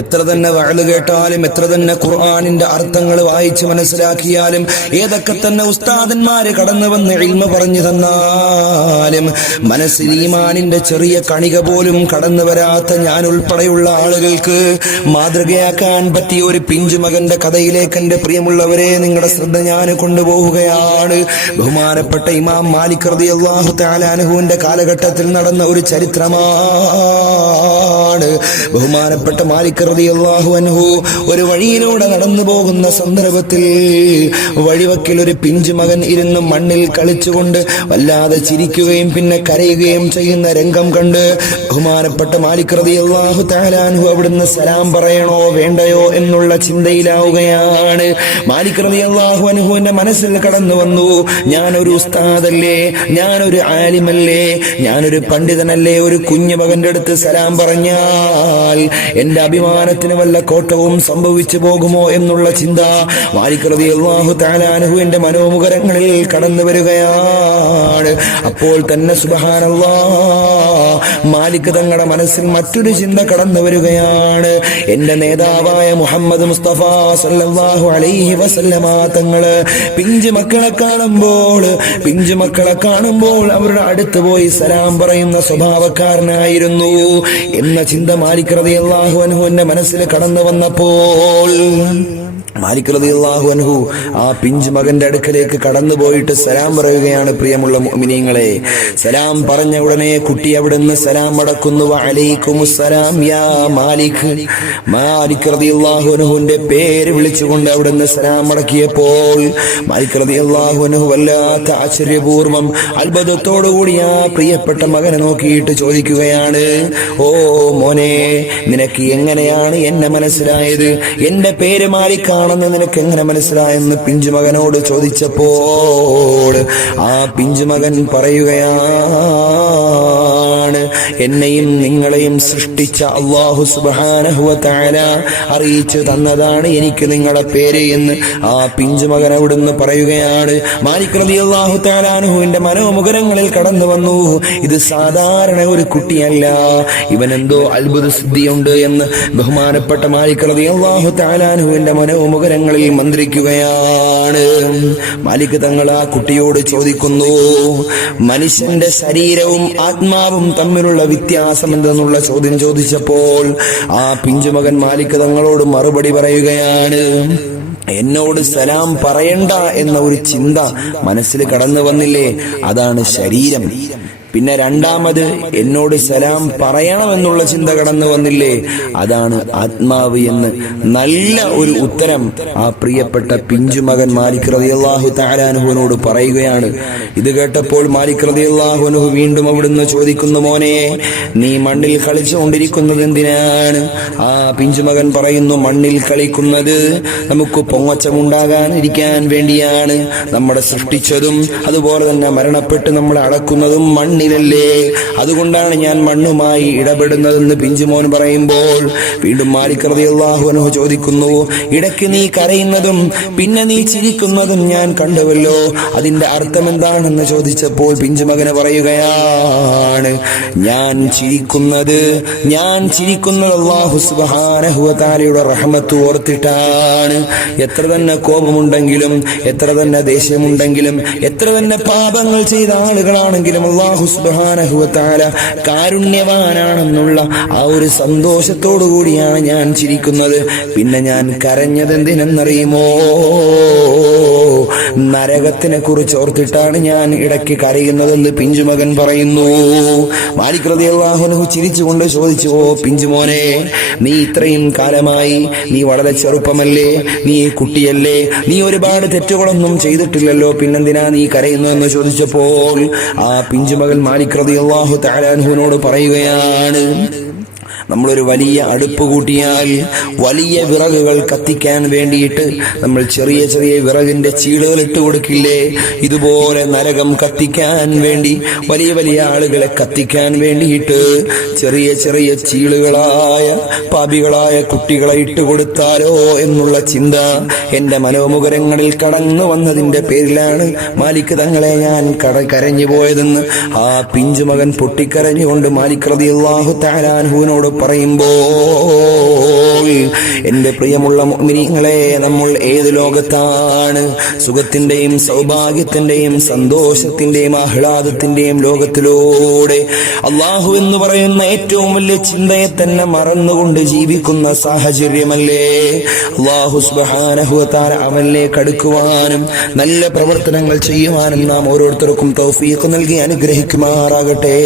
എത്ര തന്നെ വഅദ് കേട്ടാലും, എത്ര തന്നെ ഖുർആനിന്റെ അർത്ഥങ്ങൾ വായിച്ച് മനസ്സിലാക്കിയാലും, ഏതൊക്കെ തന്നെ ഉസ്താദന്മാര് കടന്നു വന്ന് ഇൽമ പറഞ്ഞു തന്നാലും, മനസ്സിൽ ഈമാനിന്റെ ചെറിയ കണിക പോലും കടന്നു വരാത്ത ഞാൻ ഉൾപ്പെടെയുള്ള ആളുകൾക്ക് മാതൃകയാക്കാൻ പറ്റിയ ഒരു പിഞ്ചുമകന്റെ കഥയിലേക്ക് എന്റെ പ്രിയമുള്ളവരെ നിങ്ങളുടെ ശ്രദ്ധ ഞാൻ കൊണ്ടുപോവുകയാണ്. ബഹുമാനപ്പെട്ട ഇമാം മാലിക് റളിയല്ലാഹു തആല അൻഹുവിന്റെ കാലഘട്ടത്തിൽ നടന്ന ഒരു ചരിത്രമാണ്. ബഹുമാനപ്പെട്ട മാലിക് റളിയല്ലാഹു അൻഹു ഒരു വഴിയിലൂടെ നടന്നു പോകുന്ന സന്ദർഭത്തിൽ വഴിവക്കിൽ ഒരു പിഞ്ചുമകൻ ഇരുന്ന് മണ്ണിൽ കളിച്ചുകൊണ്ട് വല്ലാതെ ചിരിക്കുകയും പിന്നെ കരയുകയും ചെയ്യുന്ന രംഗം കണ്ട് ബഹുമാനപ്പെട്ട മാലിക് റളിയല്ലാഹു തആല അൻഹു അവിടുന്ന് സലാം പറയണോ വേണ്ടയോ എന്നുള്ള ചിന്തയിലാവുകയാണ്. മാലിക് റളിയല്ലാഹു അൻഹുവിന്റെ മനസ്സിൽ കടന്നു വന്നു, ഞാനൊരു ഉസ്താദല്ലേ, ഞാനൊരു ആലിമല്ലേ, ഞാനൊരു പണ്ഡിതനല്ലേ, ഒരു കുഞ്ഞു മകന്റെ അടുത്ത് സലാം പറഞ്ഞാൽ എന്റെ അഭിമാനത്തിന് വല്ല കോട്ടവും സംഭവിച്ചു പോകുമോ എന്നുള്ള ചിന്ത മാലിക് റളിയല്ലാഹു തആല അൻഹുവിന്റെ മനോമുഖരങ്ങളിൽ കടന്നു വരികയാണ്. അപ്പോൾ തന്നെ സുബ്ഹാനല്ലാഹ് മാലിക് തങ്ങളുടെ മനസ്സിൽ മറ്റൊരു ചിന്ത കടന്നു വരികയാണ്. എന്റെ നേതാവായ മുഹമ്മദ് മുസ്തഫ സല്ലല്ലാഹു അലൈഹി വസല്ലമ തങ്ങള് പിഞ്ചുമക്കളെ കാണുമ്പോൾ അവരുടെ അടുത്ത് പോയി സലാം പറയുന്ന സ്വഭാവക്കാരനായിരുന്നു എന്ന ചിന്ത മാലിക് റളിയല്ലാഹു അൻഹുവിന്റെ മനസ്സിൽ കടന്നു വന്നപ്പോൾ മാലിക് റളിയല്ലാഹു അൻഹു ആ പിഞ്ചു മകന്റെ അടുക്കലേക്ക് കടന്നു പോയിട്ട് സലാം പറയുകയാണ്. പ്രിയമുള്ള മുഅ്മിനീങ്ങളെ, സലാം പറഞ്ഞ ഉടനെ കുട്ടി അവിടുന്ന് സലാം മടക്കുന്നു. വഅലൈക്കുമുസ്സലാം യാ മാലിക്. മാലിക് റളിയല്ലാഹു അൻഹുവിന്റെ പേര് വിളിച്ചുകൊണ്ട് അവിടുന്ന് സലാം മടക്കിയപ്പോൾ മാലിക് റളിയല്ലാഹു അൻഹു വല്ലാത്ത ആശ്ചര്യപൂർവ്വം അത്ഭുതത്തോടുകൂടി ആ പ്രിയപ്പെട്ട മകനെ നോക്കിയിട്ട് ചോദിക്കുകയാണ്, ഓ മോനെ, നിനക്ക് എങ്ങനെയാണ് എന്നെ മനസ്സിലായത്? എന്റെ പേര് മാലിക്കാണെന്ന് നിനക്ക് എങ്ങനെ മനസ്സിലായെന്ന് പിഞ്ചുമകനോട് ചോദിച്ചപ്പോൾ ആ പിഞ്ചുമകൻ പറയുകയാണ്, എന്നെയും നിങ്ങളെയും സൃഷ്ടിച്ച അല്ലാഹു സുബ്ഹാനഹു വ തആല അറിയിച്ചു തന്നതാണ് എനിക്ക് നിങ്ങളുടെ പേര് എന്ന് ആ പിഞ്ചുമകൻ അവിടുന്ന് പറയുകയാണ്. മാലിക് റളിയല്ലാഹു തആല അൻഹുവിന്റെ മനോമുഖരങ്ങളിൽ കടന്നു വന്നു, ഇത് സാധാരണ ഒരു കുട്ടിയല്ല, ഇവനെന്തോ അത്ഭുത സിദ്ധിയുണ്ട് എന്ന് ബഹുമാനപ്പെട്ട മാലിക് റളിയല്ലാഹു തആല അൻഹുവിന്റെ മനോമുഖരങ്ങളിൽ മന്ത്രിക്കുകയാണ്. മാലിക് തങ്ങൾ ആ കുട്ടിയോട് ചോദിക്കുന്നു, മനുഷ്യന്റെ ശരീരവും ആത്മാവും തമ്മിലുള്ള വ്യത്യാസം എന്തെന്നുള്ള ചോദ്യം ചോദിച്ചപ്പോൾ ആ പിഞ്ചുമകൻ മാലിക് തങ്ങളോട് മറുപടി പറയുകയാണ്, എന്നോട് സലാം പറയണ്ട എന്ന ഒരു ചിന്ത മനസ്സിൽ കടന്നു വന്നില്ലേ, അതാണ് ശരീരം. പിന്നെ രണ്ടാമത് എന്നോട് സലാം പറയണമെന്നുള്ള ചിന്ത കടന്നു വന്നില്ലേ, അതാണ് ആത്മാവ് എന്ന് നല്ല ഒരു ഉത്തരം ആ പ്രിയപ്പെട്ട പിഞ്ചുമകൻ മാലിക് റളിയല്ലാഹു തആല അൻഹുവിനോട് പറയുകയാണ്. ഇത് കേട്ടപ്പോൾ മാലിക് റളിയല്ലാഹു അൻഹു വീണ്ടും അവിടുന്ന് ചോദിക്കുന്നു, മോനെ, നീ മണ്ണിൽ കളിച്ചുകൊണ്ടിരിക്കുന്നത് എന്തിനാണ്? ആ പിഞ്ചുമകൻ പറയുന്നു, മണ്ണിൽ കളിക്കുന്നത് നമുക്ക് പൊങ്ങച്ചമുണ്ടാകാനിരിക്കാൻ വേണ്ടിയാണ്. നമ്മുടെ സൃഷ്ടിച്ചതും അതുപോലെ തന്നെ മരണപ്പെട്ട് നമ്മൾ അടക്കുന്നതും മണ്ണിലല്ലേ, അതുകൊണ്ടാണ് ഞാൻ മണ്ണുമായി ഇടപെടുന്നതെന്ന് പിഞ്ചുമോൻ പറയുമ്പോൾ വീണ്ടും മാലിക് റളിയല്ലാഹു അൻഹു ചോദിക്കുന്നു, ഇടയ്ക്ക് നീ കരയുന്നതും പിന്നെ നീ ചിരിക്കുന്നതും ഞാൻ കണ്ടുവല്ലോ, അതിന്റെ അർത്ഥം എന്താണെന്ന് ചോദിച്ചപ്പോൾ പിഞ്ചുമകന് പറയുകയാണ്, ഞാൻ ചിരിക്കുന്നത് അല്ലാഹു സുബ്ഹാനഹു വ തആലയുടെ റഹ്മത്ത് ഓർത്തിട്ടാണ്. എത്ര തന്നെ കോപമുണ്ടെങ്കിലും, എത്ര തന്നെ ദേഷ്യമുണ്ടെങ്കിലും, എത്ര തന്നെ പാപങ്ങൾ ചെയ്ത ആളുകളാണെങ്കിലും അല്ലാഹു സുബ്ഹാനഹു വ തആല കാരുണ്യവാനാണെന്നുള്ള ആ ഒരു സന്തോഷത്തോടു കൂടിയാണ് ഞാൻ ചിരിക്കുന്നത്. പിന്നെ ഞാൻ കരഞ്ഞത് എന്തിനെന്നറിയുമോ? നരകത്തിനെ കുറിച്ച് ഓർത്തിട്ടാണ് ഞാൻ ഇടയ്ക്ക് കരയുന്നതെന്ന് പിഞ്ചുമകൻ പറയുന്നു. മാലിക് റളിയല്ലാഹു അൻഹു ചിരിച്ചുകൊണ്ട് ചോദിച്ചു, ഓ പിഞ്ചുമോനെ, നീ ഇത്രയും കാലമായി, നീ വളരെ ചെറുപ്പമല്ലേ, നീ കുട്ടിയല്ലേ, നീ ഒരുപാട് തെറ്റുകളൊന്നും ചെയ്തിട്ടില്ലല്ലോ, പിന്നെന്തിനാ നീ കരയുന്നതെന്ന് ചോദിച്ചപ്പോൾ ആ പിഞ്ചുമകൻ മാലിക് റളിയല്ലാഹു തആല അൻഹുവിനോട് പറയുകയാണ്, നമ്മളൊരു വലിയ അടുപ്പ് കൂട്ടിയാൽ വലിയ വിറകുകൾ കത്തിക്കാൻ വേണ്ടിയിട്ട് നമ്മൾ ചെറിയ ചെറിയ വിറകിന്റെ ചീളുകൾ ഇട്ട് കൊടുക്കില്ലേ? ഇതുപോലെ നരകം കത്തിക്കാൻ വേണ്ടി, വലിയ വലിയ ആളുകളെ കത്തിക്കാൻ വേണ്ടിയിട്ട് ചെറിയ ചെറിയ ചീളുകളായ പാപികളായ കുട്ടികളെ ഇട്ടുകൊടുത്താലോ എന്നുള്ള ചിന്ത എന്റെ മനോമുഖരങ്ങളിൽ കടന്നു വന്നതിന്റെ പേരിലാണ് മാലിക് തങ്ങളെ ഞാൻ കരഞ്ഞു പോയതെന്ന് ആ പിഞ്ചുമകൻ പൊട്ടിക്കരഞ്ഞുകൊണ്ട് മാലിക് റളിയല്ലാഹു തആല അൻഹുവിനോട് പറയുമ്പോൾ എന്റെ പ്രിയമുള്ള മുഅ്മിനീങ്ങളെ, നമ്മൾ ഏത് ലോകത്താണ്? സുഖത്തിന്റെയും സൗഭാഗ്യത്തിന്റെയും സന്തോഷത്തിന്റെയും ആഹ്ലാദത്തിന്റെയും ലോകത്തിലൂടെ അള്ളാഹു എന്ന് പറയുന്ന ഏറ്റവും വലിയ ചിന്തയെ തന്നെ മറന്നുകൊണ്ട് ജീവിക്കുന്ന സാഹചര്യമല്ലേ? അള്ളാഹു സുബ്ഹാനഹു വ തആല അവനിലേക്ക് അടുക്കുവാനും നല്ല പ്രവർത്തനങ്ങൾ ചെയ്യുവാനും നാം ഓരോരുത്തർക്കും തൗഫീഖ് നൽകി അനുഗ്രഹിക്കുമാറാകട്ടെ.